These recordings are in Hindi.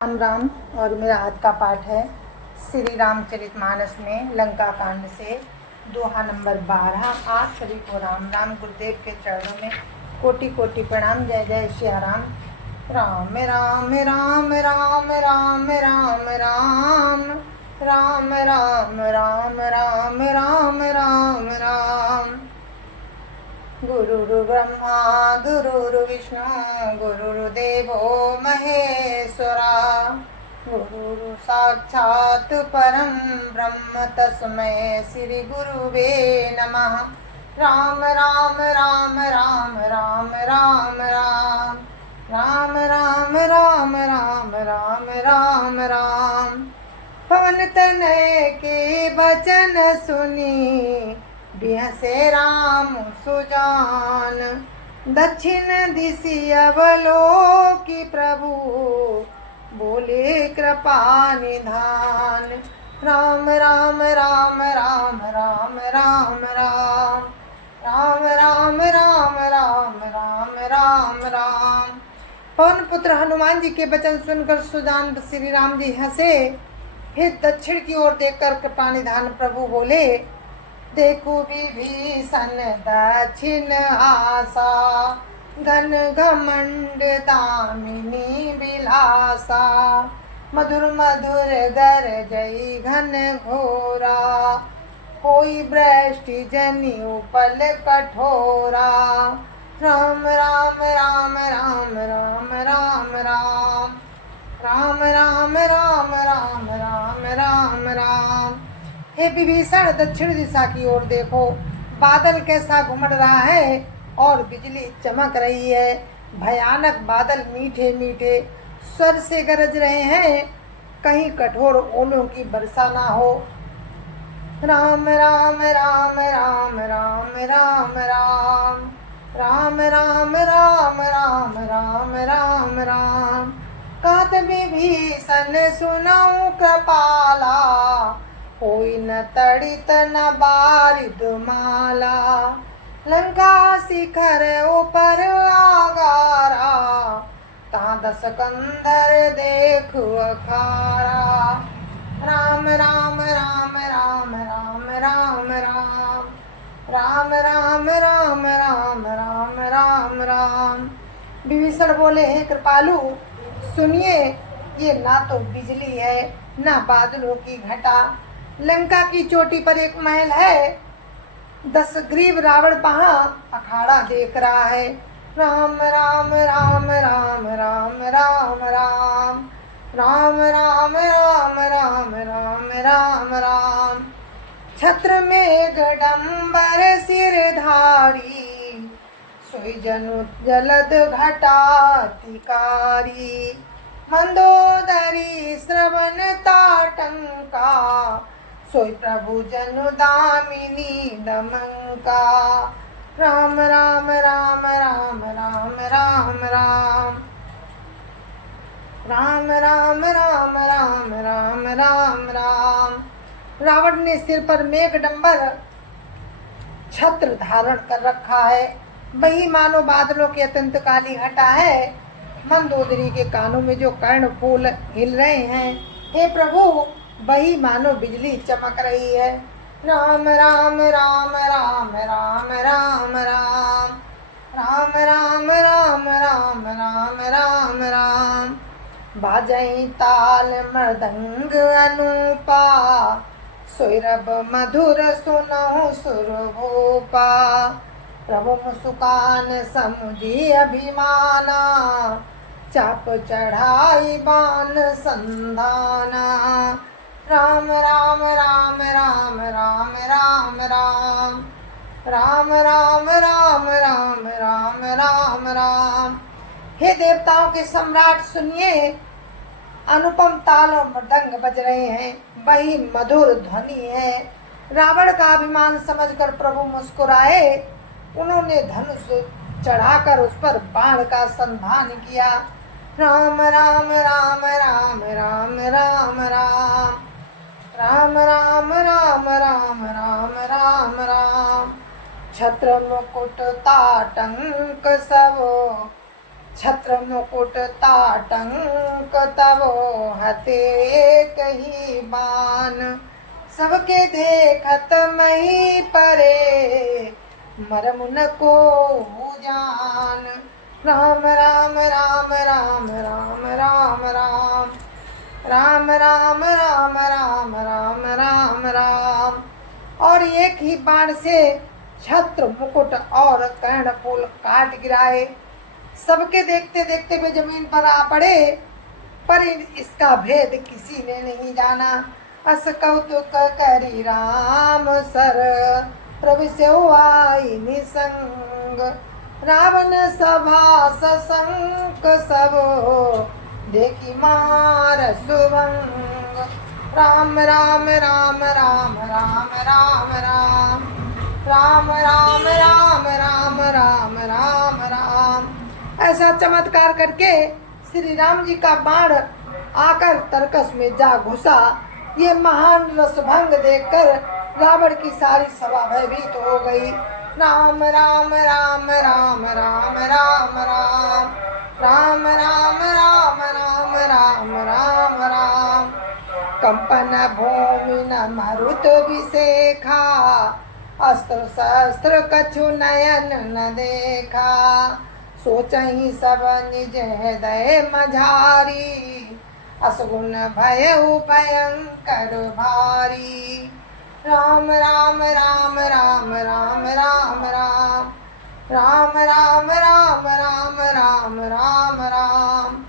राम राम। और मेरा आज का पाठ है श्री रामचरितमानस में लंका कांड से दोहा नंबर 12। आप सभी को राम राम। गुरुदेव के चरणों में कोटि कोटि प्रणाम। जय जय श्री राम। राम राम राम राम राम राम राम राम राम राम राम राम राम राम। गुरुर् ब्रह्मा गुरुर्विष्णु गुरुर्देवो महेश्वरा। गुरुर् साक्षात् परं ब्रह्म तस्मै श्री गुरुवे नमः। राम राम राम राम राम राम राम राम राम राम राम राम राम राम। पवन तनय के वचन सुनी बिहसे राम सुजान। दक्षिण दिशि अवलोकि प्रभु बोले कृपा निधान। राम राम राम राम राम राम राम राम राम राम राम राम राम राम। पवन पुत्र हनुमान जी के वचन सुनकर सुजान श्री राम जी हंसे। फिर दक्षिण की ओर देखकर कृपा निधान प्रभु बोले, देखो विभीषण दक्षिण आशा घन घमंड दामिनी विलासा। मधुर मधुर गरजई घन घोरा कोई वृष्टि जनि उपल कठोरा। राम राम राम राम राम राम राम राम राम राम राम राम राम राम। हे विभीषण, दक्षिण दिशा की ओर देखो, बादल कैसा घुमड़ रहा है और बिजली चमक रही है। भयानक बादल मीठे मीठे स्वर से गरज रहे हैं, कहीं कठोर ओलों की वर्षा ना हो। राम राम राम राम राम राम राम राम राम राम राम राम राम राम। कहत विभीषण सुनऊ कृपाला कोई न तड़ित न बारिद माला। लंका शिखर ऊपर आगारा ता दस कंधर देख अखारा। राम राम राम राम राम राम राम राम राम राम राम राम राम राम। विभीषण बोले, हे कृपालु सुनिए, ये ना तो बिजली है ना बादलों की घटा। लंका की चोटी पर एक महल है, 10 ग्रीव रावण वहां अखाड़ा देख रहा है। राम राम राम राम राम राम राम राम राम राम राम राम राम राम। छत्र में गडम्बर सिरधारी सोई जनु जलद घटातिकारी। मंदोदरी श्रवण ताटंका सोई प्रभु जनु दामिनी दमंका। राम राम राम राम राम राम राम राम राम राम राम राम राम राम। रावण ने सिर पर मेघडंबर छत्र धारण कर रखा है, वही मानो बादलों की अत्यंत काली घटा है। मंदोदरी के कानों में जो कर्ण फूल हिल रहे हैं, हे प्रभु वही मानो बिजली चमक रही है। राम राम राम राम राम राम राम राम राम राम राम राम राम राम। बाजई ताल मृदंग अनूपा सोरभ मधुर सुनहु सुरभूपा। प्रभु मुस्कान समुझी अभिमाना चाप चढ़ाई बान संधाना। राम राम राम राम राम राम राम राम राम राम राम राम राम राम। हे देवताओं के सम्राट सुनिए, अनुपम ताल और मृदंग बज रहे हैं, वही मधुर ध्वनि है। रावण का अभिमान समझकर प्रभु मुस्कुराए, उन्होंने धनुष चढ़ाकर उस पर बाण का संधान किया। राम राम राम राम राम राम राम राम राम राम राम राम राम राम। छत्र मुकुट ताटंक सब छत्र मुकुट ताटंक तबो हते कही बान। सबके देखत मही परे मरम न को जान। राम राम राम राम राम राम राम राम राम राम राम राम राम राम। और एक ही बाण से छत्र मुकुट और कर्णफूल काट गिराए। सबके देखते देखते वे जमीन पर आ पड़े, पर इसका भेद किसी ने नहीं जाना। अस कौतुक करी राम सर प्रभु आई निसंग। रावण सभा सशंक सब देखी मार सुभंग। राम राम राम राम राम राम राम राम राम राम राम राम राम राम। ऐसा चमत्कार करके श्री राम जी का बाण आकर तरकस में जा घुसा। ये महान रसभंग देखकर रावण की सारी सभा भयभीत हो गई। राम राम राम राम राम राम राम राम राम राम राम राम राम राम। कंपन भूमि न मरुत विशेखा, अस्त्र शस्त्र कछु नयन न देखा। सोचहि सब निज हृदय मझारी, असगुन भयउ भयंकर भारी। राम राम राम राम राम राम राम राम राम राम राम राम राम राम।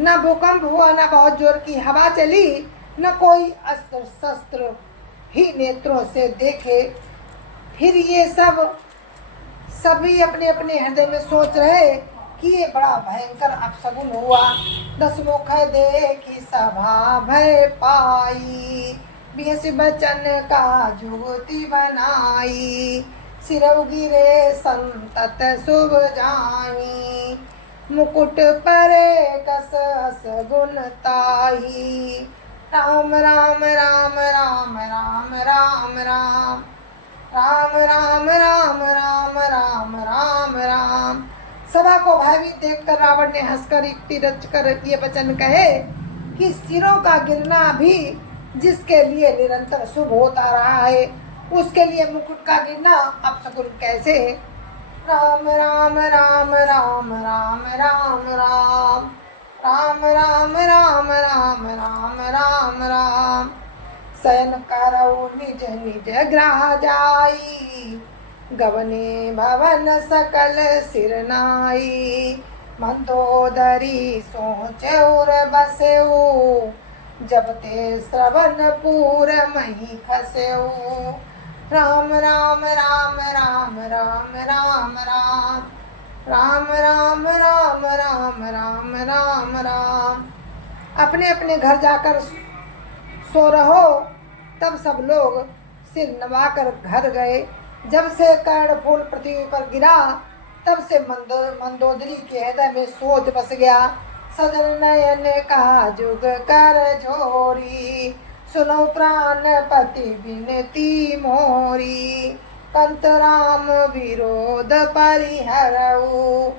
न भूकंप हुआ, न बहुत जोर की हवा चली, न कोई अस्त्र शस्त्र ही नेत्रों से देखे। फिर ये सभी अपने अपने हृदय में सोच रहे कि ये बड़ा भयंकर अपशगुन हुआ। दसमुख देखी सभा भय पाई, बिहस बचन का जुगति बनाई। सिरौ गिरे संतत शुभ जानी, मुकुट परे कस गुण ताही। राम राम राम राम राम राम राम राम राम राम राम राम राम राम। सभा को भयभीत देखकर रावण ने हंसकर युक्ति रचकर ये वचन कहे कि सिरों का गिरना भी जिसके लिए निरंतर शुभ होता रहा है, उसके लिए मुकुट का गिरना अपशकुन कैसे। राम राम राम राम राम राम राम राम राम राम राम राम राम राम। शयन करऊ निज निज ग्रह जाई, गवने भवन सकल सिरनाई। मंदोदरी सोच और बसेऊ, जब ते श्रवण पूर मही खसेऊ। राम राम राम राम राम राम राम राम राम राम राम राम राम राम। अपने अपने घर जाकर सो रहो। तब सब लोग सिर नवाकर घर गए। जब से कर्णफूल पृथ्वी पर गिरा, तब से मंदोदरी के हृदय में सोच बस गया। सजन नयन का जुग कर झोरी, सुनो प्राणपति विनती मोरी। कंत राम विरोध परिहरऊ,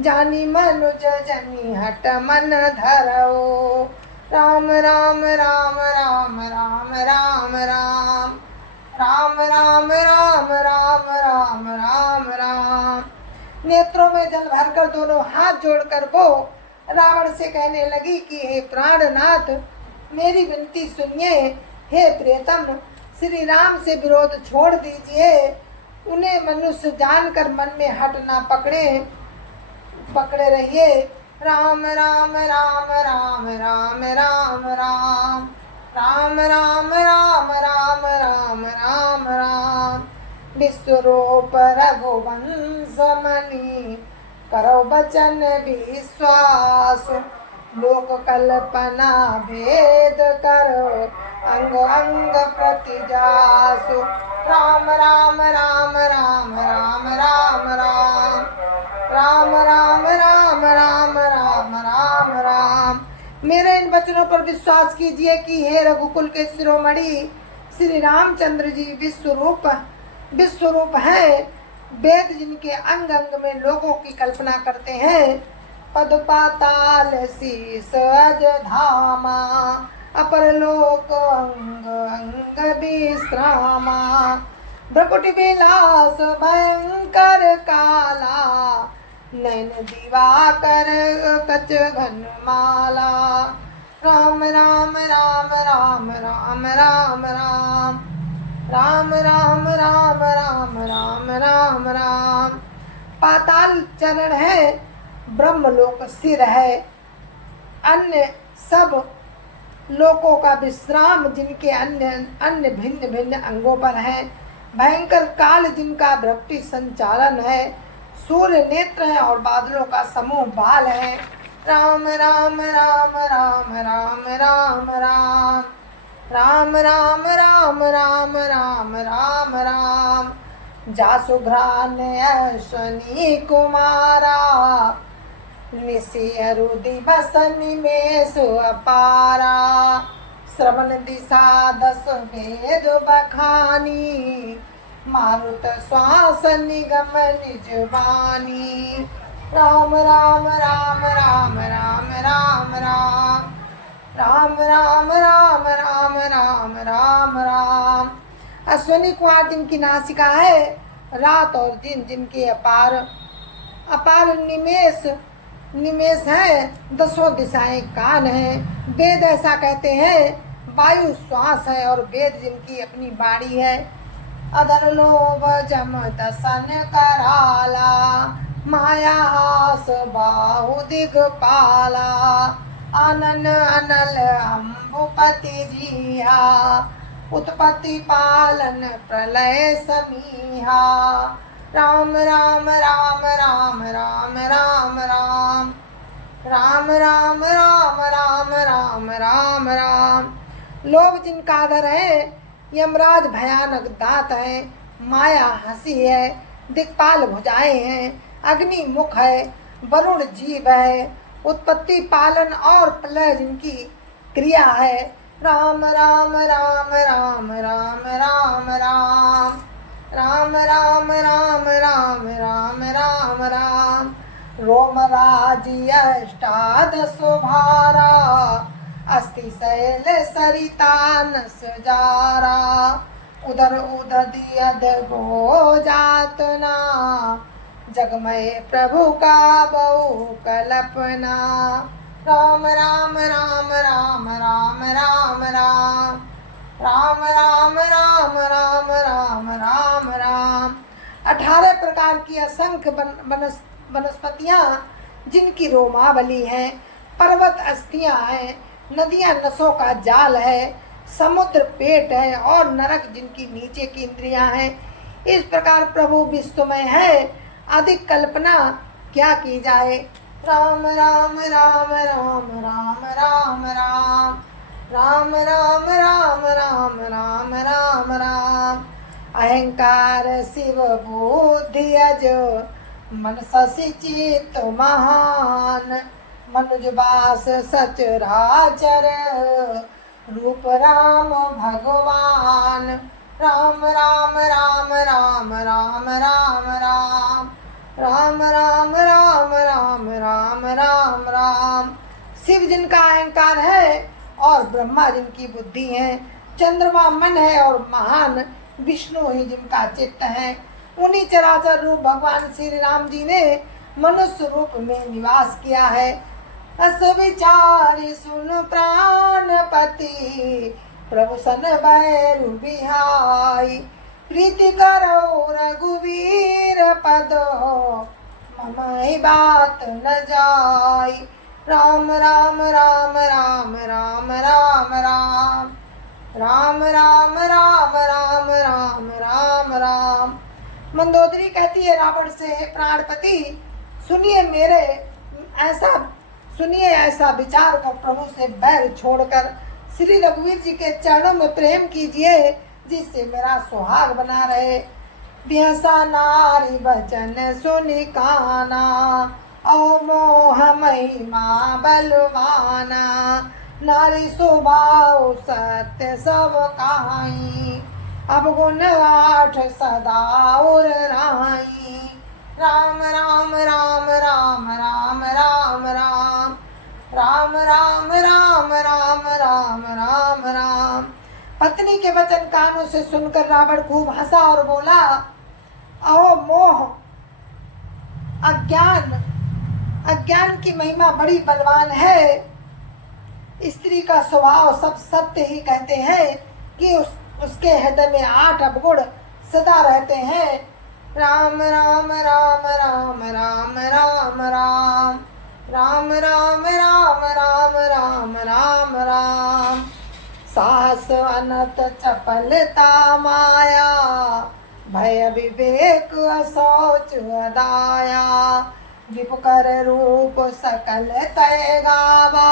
जानी मनुज जनी हट मन धरऊ। राम राम राम राम राम राम राम राम राम राम राम राम राम राम। नेत्रों में जल भरकर दोनों हाथ जोड़कर वो रावण से कहने लगी कि हे प्राणनाथ, मेरी विनती सुनिए। हे प्रियतम, श्री राम से विरोध छोड़ दीजिए। उन्हें मनुष्य जानकर मन में हट ना पकड़े रहिए। राम राम राम राम राम राम राम राम राम राम राम राम राम राम। विश्वरूप रघुवंश मणि, करो बचन विश्वास। लोक कल्पना भेद करो, अंग अंग प्रति जासु। राम राम राम राम राम राम राम राम राम राम राम राम राम राम। मेरे इन वचनों पर विश्वास कीजिए कि हे रघुकुल के शिरोमणि श्री रामचंद्र जी विश्वरूप हैं। वेद जिनके अंग अंग में लोगों की कल्पना करते हैं पद पाताल शीस अज धामा, अपर लोक अंग अंग विश्रामा। भ्रकुटि विलास भयंकर काला, नैन दिवाकर कच घन माला। राम राम राम राम राम राम राम, राम राम राम राम राम राम राम। पाताल चरण है, ब्रह्मलोक सिर है, अन्य सब लोकों का विश्राम जिनके अन्य अन्य भिन्न भिन्न अंगों पर है। भयंकर काल जिनका भ्रकुटि संचालन है, सूर्य नेत्र है और बादलों का समूह बाल है। राम राम राम राम राम राम राम, राम राम राम राम राम राम राम। जासु घ्राण अश्वनी कुमारा, निशि अरु दिवस निमेषु अपारा। श्रवण दिशा दस वेद बखानी, मारुत श्वास निगम निज वाणी। राम राम राम राम राम राम राम, राम राम राम राम राम राम राम। अश्वनी कुमार जिनकी नासिका है, रात और दिन जिनके अपार अपार निमेष निमेष है, दसों दिशाएं कान है। वेद ऐसा कहते हैं, वायु श्वास है और वेद जिनकी अपनी वाणी है। अधर लोभ जम दसन कराला, माया हास बाहु दिगपाला। आनन अनल अम्बुपति जिहा, उत्पत्ति पालन प्रलय समीहा। राम राम राम राम राम राम राम, राम राम राम राम राम राम राम। लोभ जिनका आदर है, यमराज भयानक दांत है। माया हंसी है, दिक्पाल भुजाएं हैं। अग्नि मुख है, वरुण जीव है। उत्पत्ति पालन और प्रलय जिनकी क्रिया है। राम राम राम राम राम राम राम, राम राम राम राम राम राम राम। रोम राजी अष्टादश भारा, अस्ति शैल सरिता नस जारा। उदर उदधि अधगो जातना, जगमय प्रभु का बहु कल्पना। राम राम राम राम राम राम राम, राम राम राम राम राम राम राम। 18 प्रकार की असंख्य वनस्पतियाँ जिनकी रोमावली है। पर्वत अस्थियाँ हैं, नदियाँ नसों का जाल है। समुद्र पेट है और नरक जिनकी नीचे की इंद्रियां हैं। इस प्रकार प्रभु विश्वमय है, अधिक कल्पना क्या की जाए। राम राम राम राम राम राम राम, राम राम राम राम राम राम राम। अहंकार शिव बुद्धि अज, मन शशि चित्त महान। मनुज बास सचराचर, रूप राम भगवान। राम राम राम राम राम राम राम, राम राम राम राम राम राम राम। शिव जिनका अहंकार है और ब्रह्मा जिनकी बुद्धि है। चंद्रमा मन है और महान विष्णु ही जिनका चित्त है। उन्हीं चराचर रूप भगवान श्री राम जी ने मनुष्य रूप में निवास किया है। अस विचार सुन प्राणपति, प्रभु सन बैरु बिहाई। प्रीति करो रघुवीर पद, ममहि बात न जाई। राम राम राम राम राम राम राम, राम राम राम राम राम राम राम। मंदोदरी कहती है रावण से, हे प्राणपति सुनिए ऐसा विचार कर प्रभु से बैर छोड़कर श्री रघुवीर जी के चरणों में प्रेम कीजिए, जिससे मेरा सुहाग बना रहे। बिहसा नारी वचन सुनि काना, औ मोह महिमा बलवाना। नारी स्वभाव सत्य सब कहाई, अब गुण 8 सदा और राई। राम राम राम राम राम राम राम राम राम राम राम राम राम राम। पत्नी के वचन कानों से सुनकर रावण खूब हंसा और बोला, अहो मोह, अज्ञान की महिमा बड़ी बलवान है। स्त्री का स्वभाव सब सत्य ही कहते हैं कि उसके हृदय में 8 अवगुण सदा रहते हैं। राम राम राम राम राम राम राम राम राम राम राम राम राम राम। साहस अनत चपलता माया, भय विवेक असौच अदाया। विपुकर रूप सकल तय गावा,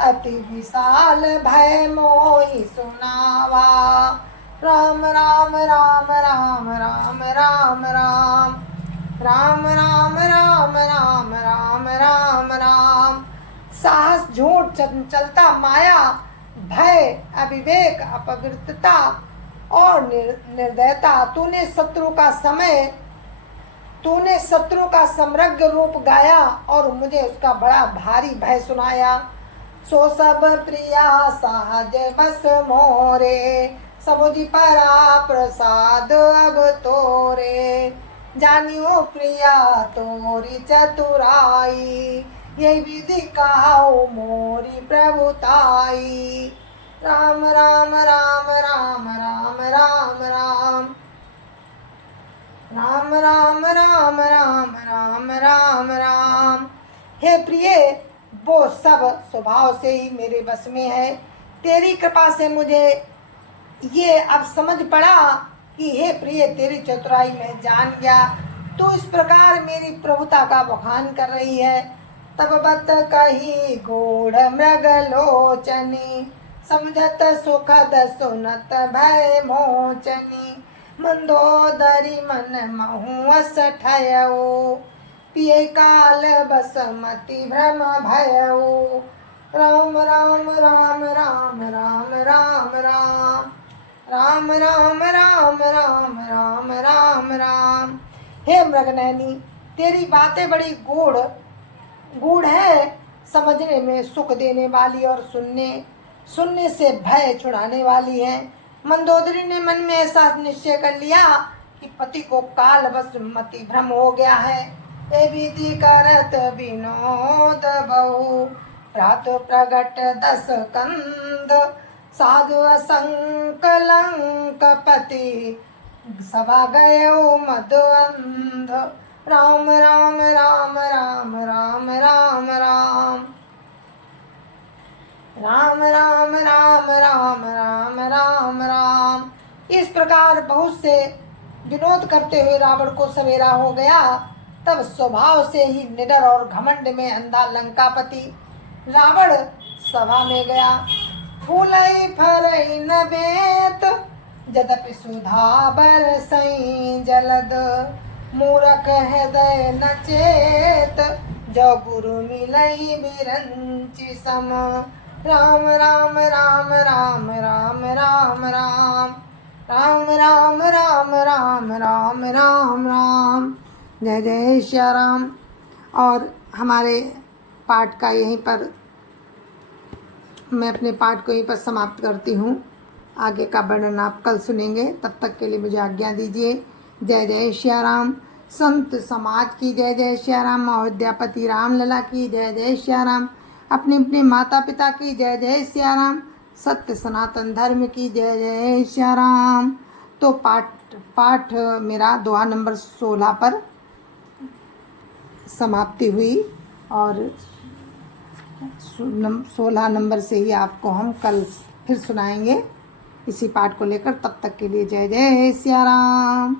अति विशाल भय मोहि सुनावा। राम राम राम राम राम राम राम राम राम राम राम राम राम राम। साहस, झूठ, चंचलता, माया, भय, अविवेक, अपवित्रता और निर्दयता। तूने शत्रु का समृद्ध रूप गाया और मुझे उसका बड़ा भारी भय सुनाया। सो सब प्रिया सहज बस मोरे, समुझि परा प्रसाद अब तोरे। जानियो प्रिया तोरी चतुराई, ये विधि कहाओ मोरी प्रभुताई। राम राम राम राम राम राम राम राम राम राम राम राम राम राम। हे प्रिय, वो सब स्वभाव से ही मेरे बस में है। तेरी कृपा से मुझे ये अब समझ पड़ा कि हे प्रिय, तेरी चतुराई में जान गया। तू इस प्रकार मेरी प्रभुता का बखान कर रही है। तब बत कही गूढ़ मृग लोचनी, समझत सुखद सुनत भय मोचनी। मंदोदरी मन महुअस ठयऊ, पिए काल बसमति भ्रम भयऊ। राम राम राम राम राम राम राम राम राम राम राम राम राम राम। हे मृगनयनी, तेरी बातें बड़ी गूढ़ है, समझने में सुख देने वाली और सुनने से भय छुड़ाने वाली है। मंदोदरी ने मन में ऐसा निश्चय कर लिया कि पति को काल बस मति भ्रम हो गया है। ए विधि करत विनोद बहु, प्रात प्रगट 10 कंद। साधु असंकलंक पति, सभा गयो मद अंध। राम राम राम राम राम राम राम राम राम राम राम राम राम राम। इस प्रकार बहुत से विनोद करते हुए रावण को सवेरा हो गया। तब स्वभाव से ही निडर और घमंड में अंधा लंकापति रावण सभा में गया। फूलई फरई न बेत, यद्यपि सुधा बरसई जलद। मूरख हृदय न चेत, जो गुरु मिलई बिरंचि सम। राम राम राम राम राम राम राम राम राम राम राम राम राम राम। जय जय श्री राम। और हमारे पाठ का यहीं पर, मैं अपने पाठ को यहीं पर समाप्त करती हूँ। आगे का वर्णन आप कल सुनेंगे। तब तक के लिए मुझे आज्ञा दीजिए। जय जय श्री राम। संत समाज की जय जय श्री राम। अयोध्यापति रामलला की जय जय श्री राम। अपने अपने माता पिता की जय जय श्री राम। सत्य सनातन धर्म की जय जय श्री राम। तो पाठ मेरा दोहा नंबर 16 पर समाप्ति हुई और 16 नंबर से ही आपको हम कल फिर सुनाएंगे इसी पाठ को लेकर। तब तक के लिए जय जय श्री राम।